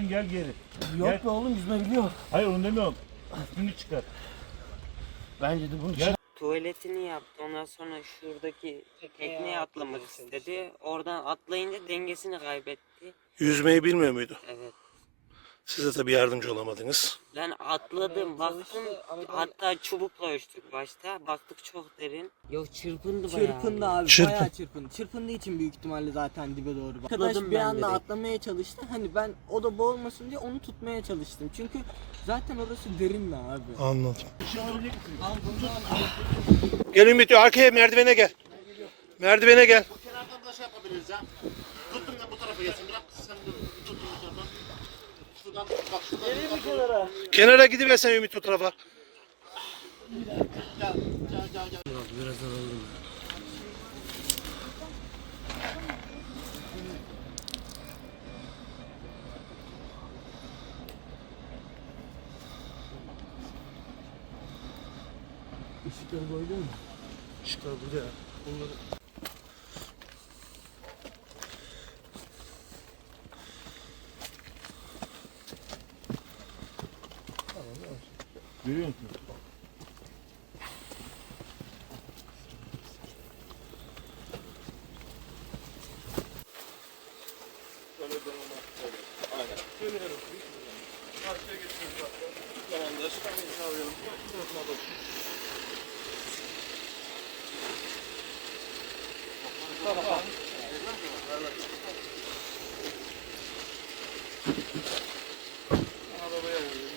Sen gel geri. Yok Gel. be oğlum yüzme biliyor. Hayır onu demiyorum. Üstünü çıkar. Bence de bunu Gel. Tuvaletini yaptı. Ondan sonra şuradaki tekneye atlamak istedi. Oradan atlayınca dengesini kaybetti. Yüzmeyi bilmiyor muydu? Evet. Siz de tabii yardımcı olamadınız. Ben atladım, baktım. Hatta çubukla ölçtük başta. Baktık çok derin. Yok çırpındı bayağı. Çırpındı abi Çırpın. bayağı çırpındı. Çırpındığı için büyük ihtimalle zaten dibe doğru. bak. Atladım Arkadaş bir ben anda direkt. atlamaya çalıştı. Hani ben o da boğulmasın diye onu tutmaya çalıştım. Çünkü zaten orası derin abi? Anladım. Gel Ümit arkaya merdivene gel. Merdivene gel. Kenardan da şey yapabiliriz ya. Tuttum da bu tarafa gelsin. Bırak sen de tuttum bu tarafa. Şuradan bak şuradan. Kenara gidiversen Ümit o tarafa. Gel gel gel gel. Işıkları koydun mu? Işıklar burada ya. Onları... Görüyor musun? Tamam.